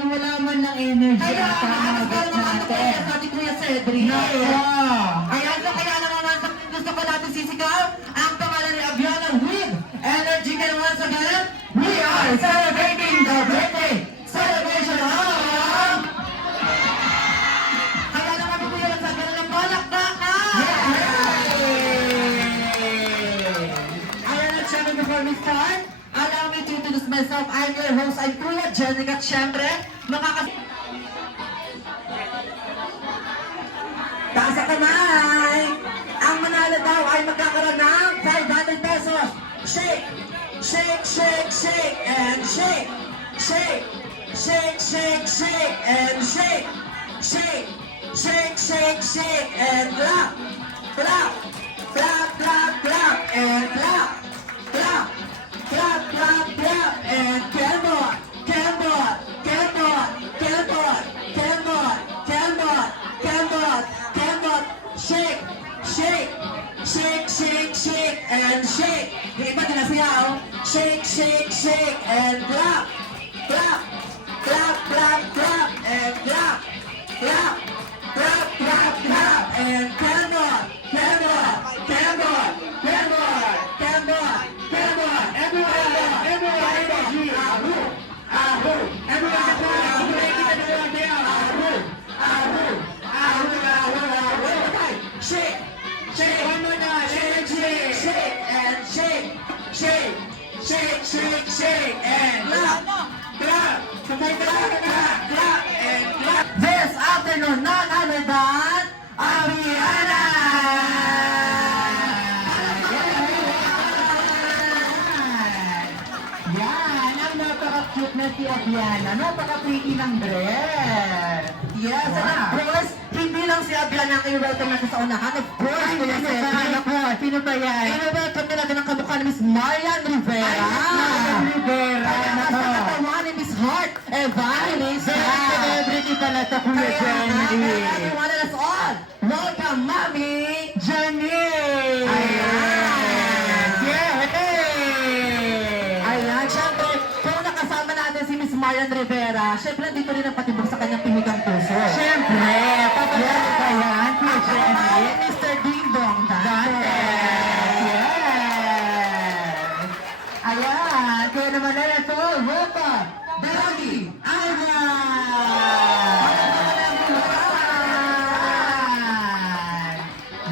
wala man ng energy. Kaya At naman natin. sa ating Kuya Cedric. Ayan, so kaya naman gusto ko natin sisigaw ang pangalan ni Abiana with energy. Kaya once again, we are celebrating the birthday celebration of... Kaya naman po kuya sa ganun ng palakpakan! Ayan at syempre before we start, allow me to introduce myself. I'm your host, I'm Kuya Jenica at syempre, taas ang kamay! Ang manalo daw ay magkakaroon ng 500 pesos. Shake! Shake, shake, shake, and shake! Shake! Shake, shake, shake, and shake! Shake! Shake, shake, shake, and clap! Clap! Clap, clap, clap, and clap! Clap! Clap, clap, clap, and cannot! Cannot! Cannot! Cannot! Cannot! Cannot! Cannot! Cannot! Shake! Shake! Shake, shake, shake, and shake! Yung iba dinasiyaw. Shake, shake, shake, and clap! Clap! Clap, clap, clap, and clap! Clap! Clap, clap, clap, and cannot! Cannot! Cannot! Cannot! Cannot! Cannot! Everyone! Everyone! Energy! Ahu! Ahu! Everyone! Ahu! Ahu! Ahu! Ahu! Ahu! Okay! Shake! Shake! One more time! Shake! Shake! Shake! And shake! Shake! Shake! Shake! Shake! And clap! Clap! Sabay clap! Clap! Clap! And clap! This afternoon, none other than Abiana! Yan, ang napaka-cute na si Abiana. Napaka-pretty ng dress. Yes, and of course, hindi lang si Abiana ang i-welcome natin sa unahan. Of course, Kuya Cedric. Sino ba yan? I-welcome na natin ang kamukha ni Miss Marian Rivera. Marian Rivera. Kaya nga sa katawa ni Miss Heart Evangelista. Celebrity pala sa Kuya Jenny. Kaya everyone and us all, welcome, Mami Jenny! Ayan. Yeah! Ayan, syempre, kung nakasama natin si Miss Marian Rivera, syempre dito rin ang patibok sa kanyang pihigang puso. Siyempre, papalaro ka yan, Kuya Jenny. Mr. Ding Dong Dante. Yes! Ayan, kaya naman na ito, welcome, Dagi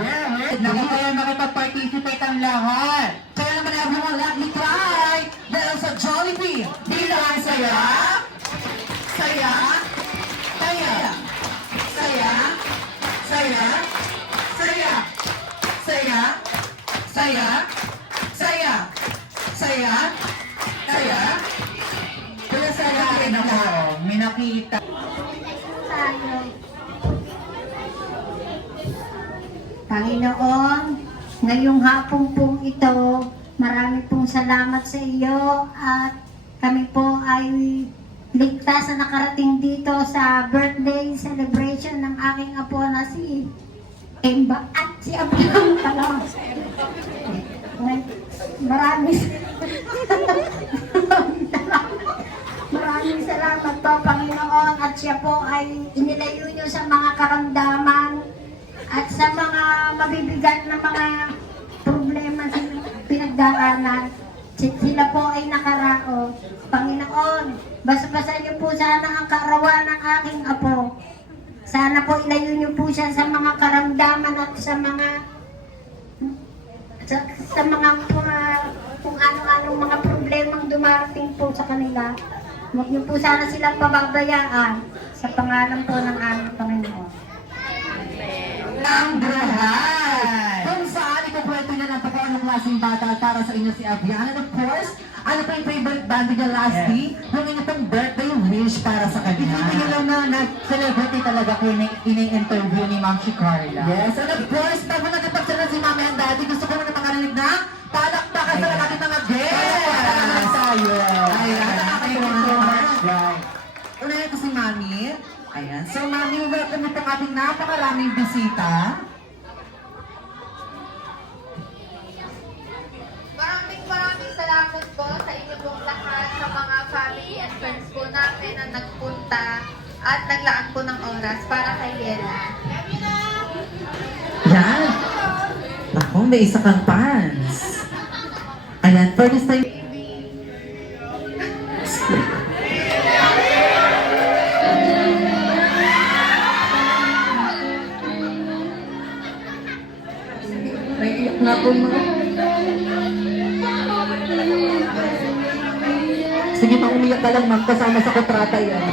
Yes! Naku, kaya makipag-participate ang lahat. Kaya naman everyone, let me try! Dahil sa Jollibee, bilang saya, saya, saya, saya, saya, saya, saya, saya, saya, saya, saya, kaya saya rin ako. May nakita. Tayo. Panginoon, ngayong hapon pong ito, marami pong salamat sa iyo at kami po ay ligtas na nakarating dito sa birthday celebration ng aking apo na si Emba at si Abiang Talang. Maraming salamat po, Panginoon, at siya po ay inilayo niyo sa mga karamdaman at sa mga mabibigat na mga problema sa pinagdaanan. Sila po ay nakarao. Panginoon, basa-basa niyo po sana ang kaarawan ng aking apo. Sana po ilayo niyo po siya sa mga karamdaman at sa mga kung ano-anong mga problemang dumarating po sa kanila. Huwag niyo po sana silang pababayaan sa pangalan po ng aming Panginoon. Ang buhay! Kung saan ikukwento niya ng anong klaseng bata para sa inyo si Abiana. And of course, ano pa yung favorite band niya lastly? Yung inyong birthday wish para sa kanya. Isipin lang na celebrity talaga ko ini-interview ni Ma'am Carla. Yes, and of course, bago nagkapagsalan si Mami and Daddy, gusto ko na makarinig na palakpakan sa lahat ng mga guests! Palakpakan tayo! Ayan, Thank you so much. Right. Unahin ko si Mami. Ayan, so Mami, welcome itong ating napakaraming bisita. Maraming salamat po sa inyo pong lahat, sa mga family and friends po na namin na nagpunta at naglaan po ng oras para kay Yela. Yan. Naku, may isa kang fans. Ayan, for this time. Naiiyak na ako, ma. Sige, ma, umiyak ka lang, ma. Kasama sa kontrata yan.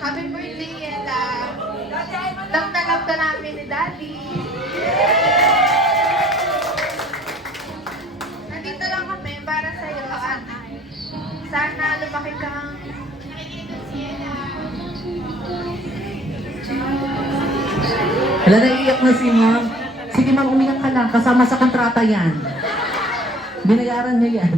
Happy birthday, Yela! Love na love ka namin ni Daddy. Nandito lang kami para sa'yo at sana lumaki kang Wala, naiiyak na si ma'am. Sige, ma'am, umiyak ka lang. Kasama sa kontrata yan. Binayaran niya yan.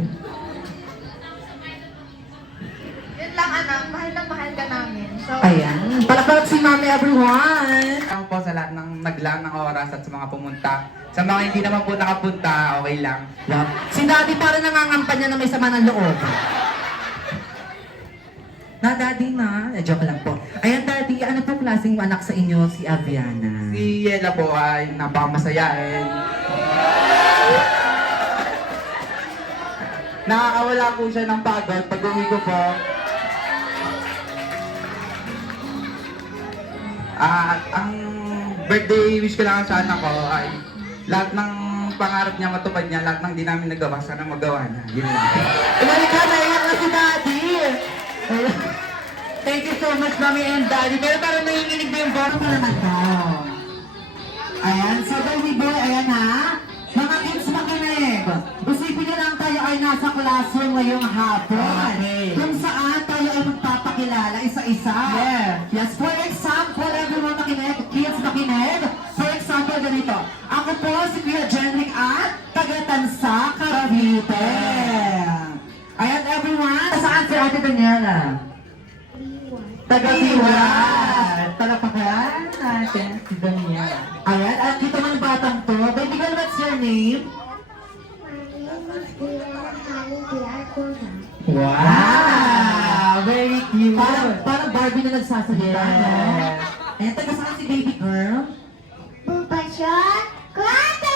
yun lang anak, mahal ka namin. So, Ayan. Palakpak si mami, everyone. Ako po sa lahat ng naglaan ng oras at sa mga pumunta. Sa mga hindi naman po nakapunta, okay lang. Wow. Si daddy para nangangampanya na may sama ng loob. Na, daddy na. Joke lang po. Ayan, daddy, ano po klaseng anak sa inyo si Aviana? Si Yela po ay napakamasayain. Nakakawala po siya ng pagod pag uwi ko po. At ang birthday wish ko lang sa anak ko ay lahat ng pangarap niya matupad niya, lahat ng di namin nagawa, sana magawa niya. Yun lang. Umalik ka, naiyak na si daddy. Thank you so much, mommy and daddy. Pero parang nanginginig na yung boro pa naman to. Ayan, so baby boy, ayan ha. Mga kids makinig. Isipin nyo lang tayo ay nasa classroom ngayong hapon. Kung saan tayo ay magpapakilala isa-isa. Yes, for example, everyone makinig, kids makinig. For example, ganito. Ako po si Kuya Jenrick at taga-Tansa, Cavite. Ayan, everyone. Saan si Ate Daniela? Taga-Siwan. Talapakan natin si Daniela. Ayan, at kita man batang to. Baby girl, what's your name? Wow! Very cute. Parang Barbie na nagsasalita, no? Ayan, taga saan si baby girl? Pumpasyon, kwarto!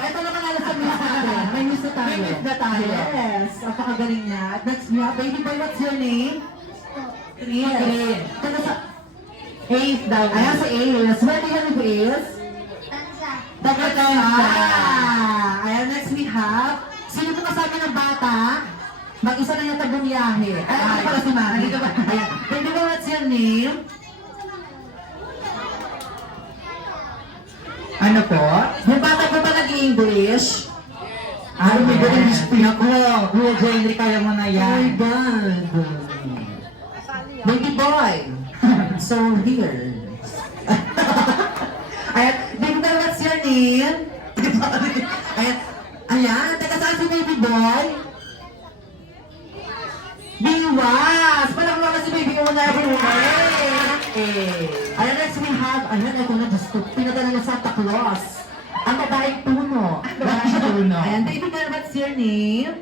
Ito naman alam sa music natin. May music tayo. May music na tayo. Yes. Napakagaling niya. At next niya, baby boy, what's your name? Green. Taga sa... Ace daw. Ayan si Ace. Where do you live, Ace? Tansa. Taga Ayan, next we have... Sino po kasama ng bata? Mag-isa na yata bumiyahe. Ay, ano pala si Mami? Ayan. Baby boy, what's your name? Ano po? Yung bata po ba nag-English? Ay, may English po ako. Kuya Jenry, kaya mo na yan. Oh my God. Baby boy. So here. Ayan, baby boy, what's your name? Ayan, ayan, taga saan si baby boy? Biwas! Palakpakan si baby una everyone! Ayan, next we have, ayan, ito na, Diyos ko, pinadala niya Santa Claus. Ang babaeng puno. Babaeng puno. Ayan, baby girl, what's your name?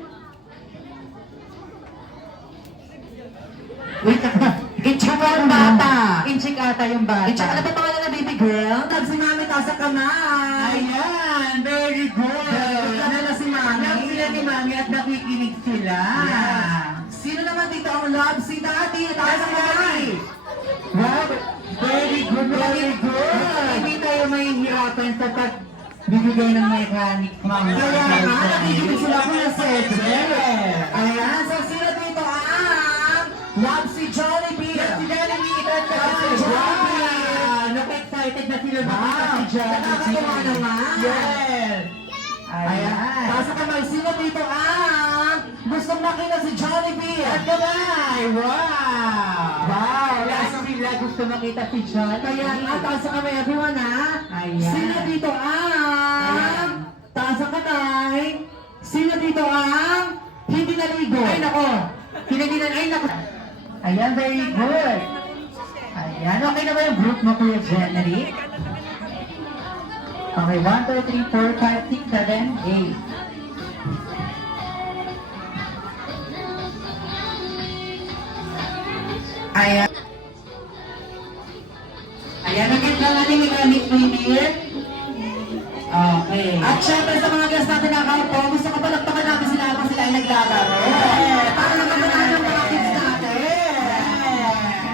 Wait, Inchik yung bata. Inchik ata yung bata. Inchik, ano ba pangalan na baby girl? Tag si mami taas sa kamay. Ayan, very good. Ano na si mami? Love sila ni mami at nakikinig sila. Sino naman dito ang love? Si daddy. Taas sa kamay. Wow, very good, very good. Hindi tayo mahihirapan sa pagbibigay ng mechanic, mami. Kaya nga, nakikinig sila ko na Cedric. Ayan, so sino dito ang love si Jollibee. Si Jollibee, ilan ka si Jollibee. Naka-excited na sila makita si Jollibee. Nakakatuwa naman. Yes. Ayan. Taas sa kamay, sino dito ang gustong makita si Jollibee? At kamay. Wow. Wow. Last sila gusto makita si Jollibee. Kaya nga, taas sa kamay, everyone ha. Ayan. Sino dito ang taas sa kamay? Sino dito ang hindi naligo? Ay nako. Hindi na, ay nako. Ayan, very good. Ayan, okay na ba yung group mo, Kuya Jenry? Okay, 1, 2, 3, 4, 5, 6, 7, 8. Ayan. Ayan, agad lang natin may gamit minute. Okay. At syempre sa mga guests natin nakaupo, gusto ko palagpakan natin sila habang sila ay naglalaro. Para naman naman yung mga kids natin.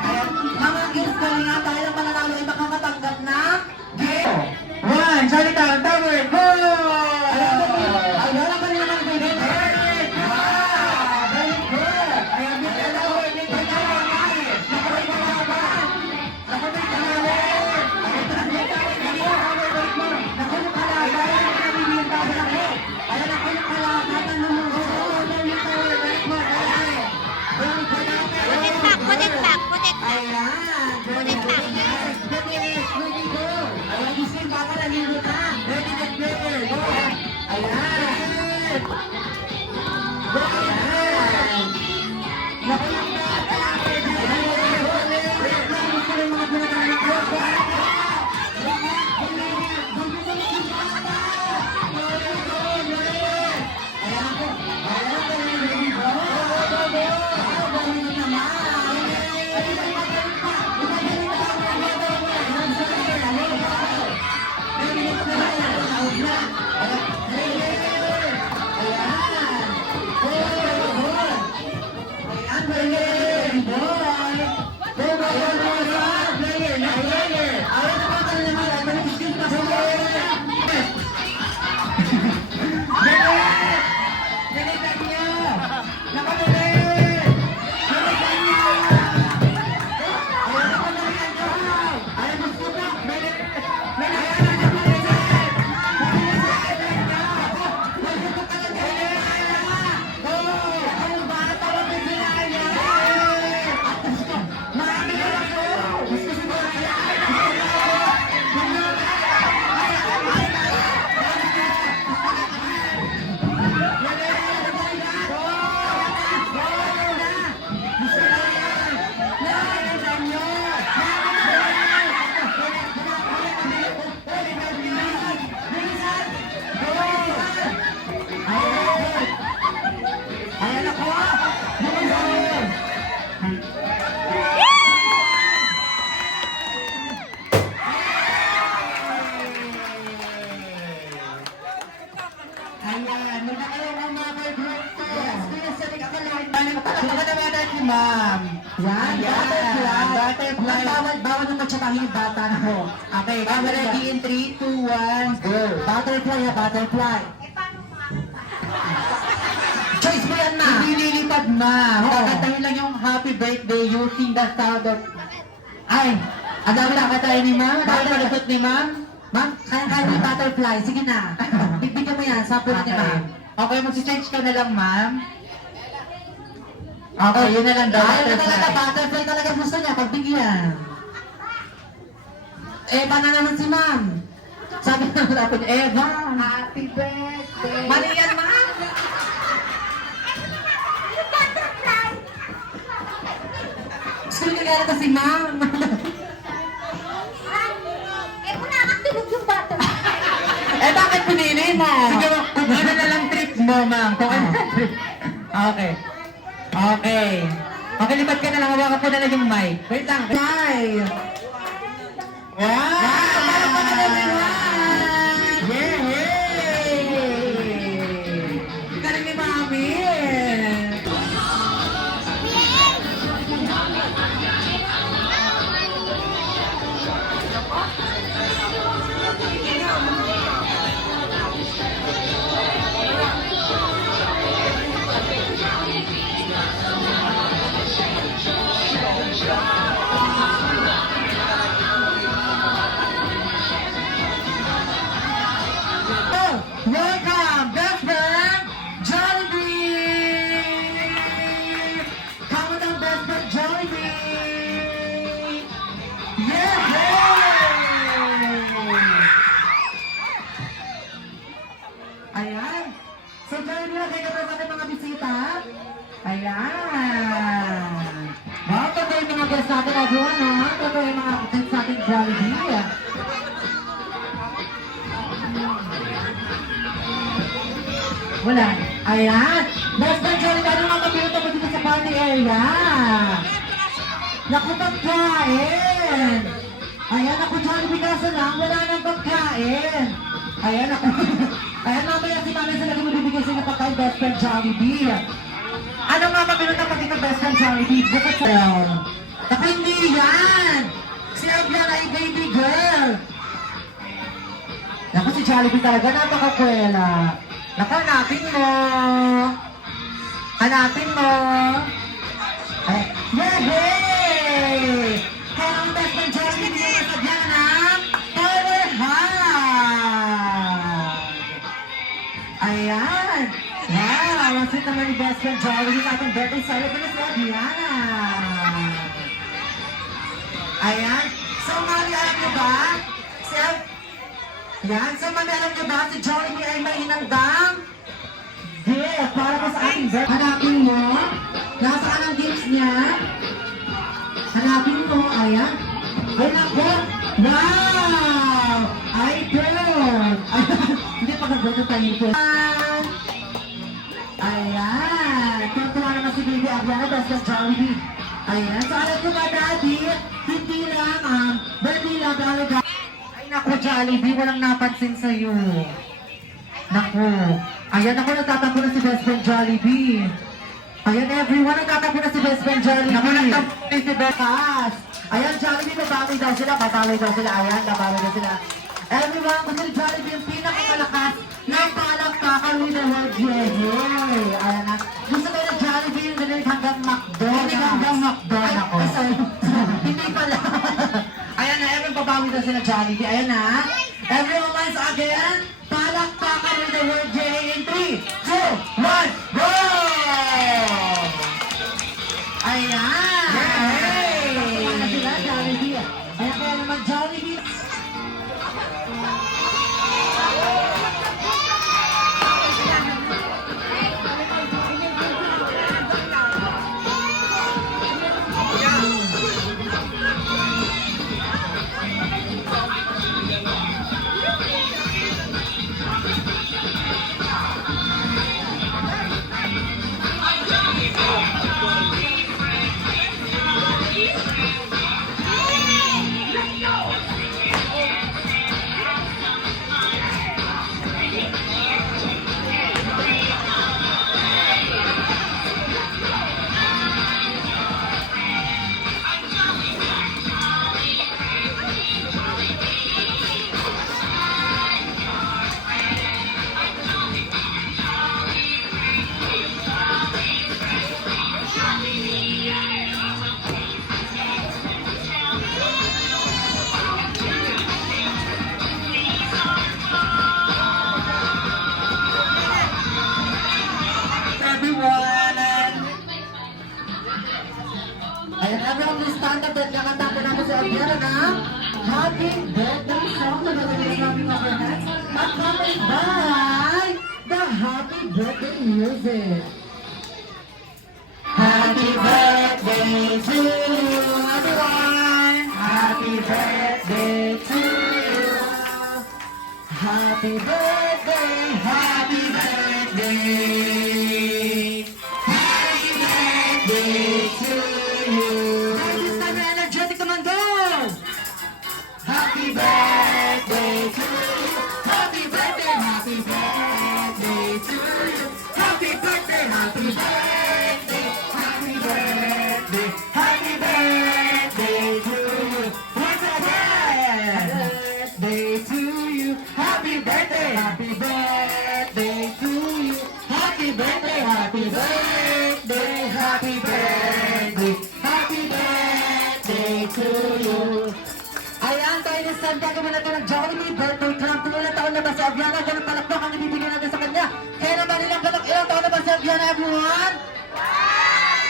Ayan, mga kids ko nga dahil ang mananalo ay makakatanggap na gift. 1, Charlie-Town, Tower, go! Ayan ang kanila ng baby. Very good! Ayan, Miss Ella, Miss Ella, nakuha yung mga ba? Nakuha yung kalaban. Nakuha yung kalaban. Nabibigyan tayo ng hit. Ayan, nakuha yung kalaban. Nanunusunod. Very good, very good. Very good. Ayan. Very good. Very good. Ayan, Isin, baka nalilo ka. Very good, very good. Ayan. Ayan. Nakuha yung Ayan, muna kayo ng mother group ko. Pinasalig ako lahat. Pagkakatawanan si ma'am. Yan, Ayan, butterfly. Bawal na magsabangin yung bata na ho. Okay, camera ready in 3, 2, 1, go. Butterfly ha, butterfly. Choice mo yan na. Hindi lilipad, ma'am. Oo. Kakantahin lang yung happy birthday using the sound of... Ay, ang dami nakakatayin ni ma'am. Ang dami nakakot ni ma'am. Ma'am, kaya ni butterfly. Sige na. Bibigyan mo yan, sample ni ma'am. Okay, mag-change ka na lang, ma'am. Okay, yun na lang daw. Ayaw na talaga, Butterfly. butterfly talaga gusto niya, pagbigyan. Eva na naman si ma'am. Sabi na wala po ni Eva. Happy birthday! Mali yan, ma'am. Gusto niya kaya na si ma'am. Eh, wala kang tulog yung bata. Eh, bakit pinili mo? Sige, kung ano na lang trip mo, ma'am. Kung ano na trip. Okay. Okay. Okay, lipat ka na lang. Hawakan ko na lang yung mic. Wait lang. Bye. Wow! Meron pa na everyone. Yay! Galing ni Mami. Welcome, best friend, Jollibee! Come on, best friend, Jollibee! Yeah! Ayan. So, Jollibee, lagay ka pa sa mga bisita. Ayan. Wow, ito yung mga guests natin, everyone, ha? Ito yung mga guests natin, Jollibee. Wala. Ayan. Best friend Jollibee, ano nga mapinuto mo dito sa party area? Naku, pagkain. Ayan, ako Jollibee kaso lang, wala nang pagkain. Ayan, ako. Ayan, mamaya si Mami sila bibigay sa inyo pagkain, best friend Jollibee. Ano nga mapinuto mo dito, best friend Jollibee? Bukod sa Naku, hindi yan. Si Aviana ay baby girl. Naku, si Jollibee talaga, napakakwela. Naku, hanapin mo. Hanapin mo. Ay, yay! Kaya ang best friend Jollibee niya sa Diana, power hug! Ayan! Wow! Ang sweet naman ni best friend Jollibee sa ating birthday celebrant sa Diana. Ayan. So, Mami, alam niyo ba? Yan. So, Mami, alam niyo ba? Si Jollibee ay may inandang gift para po sa ating birthday. Hanapin mo. Nasaan ang gifts niya? Hanapin mo. Ayan. Ay, nako. Wow! iPhone! Hindi pa kagawin tayo po. Ayan. Tutuwa naman si Baby Aviana, best friend Jollibee. Ayan. So, alam ko ba, Daddy? Hindi lang, birthday lang, pero ay, naku, Jollibee, walang napansin sa'yo. Naku. Ayan, ako, nagtatampo na si best friend Jollibee. Ayan, everyone, nagtatampo na si best friend Jollibee. Naku, nagtatampo na si best friend. Ayan, Jollibee, babawi daw sila. Ayan, babawi daw sila. Everyone, gusto ni Jollibee yung pinakamalakas na palakpakan with the word yay. Ayan na. Gusto ko na Jollibee yung narinig hanggang McDonald's. Hanggang McDonald's ako. Hindi pala. Ayan na, everyone, babawi daw sila Jollibee. Ayan na. Everyone, once again, palakpakan with the word yay in 3, 2, 1, go! Ayan! Yay! Palakpakan na sila, Jollibee. Ayan, kaya naman Jollibee. Ayan, everyone, please stand up at kakanta po namin sa Aviana na happy birthday song na gagawin namin ng hands accompanied by the happy birthday music. Happy birthday to you, everyone! Happy birthday to you! Happy birthday, happy birthday! Happy birthday to you! This time, energetic naman, go! Happy birthday to you! Happy birthday, happy birthday to you! Happy birthday, happy birthday! Happy birthday, happy birthday to you! Once again! Birthday to you! Happy birthday, happy birthday to you! Happy birthday, happy birthday, happy birthday, happy birthday to you! Ayan, tayo na Santa, gawin natin ng Jollibee birthday cramp. Ilang taon na ba si Aviana? Ganun palakpak ang ibibigay natin sa kanya. Kaya naman ilang taon na ba si Aviana, everyone?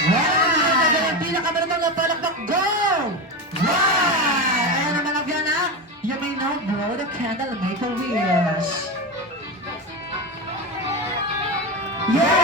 Wow! Ang pinakamarunong na palakpak, go! Wow! Ayan naman, Aviana, you may now blow the candle and make a wish. Yeah!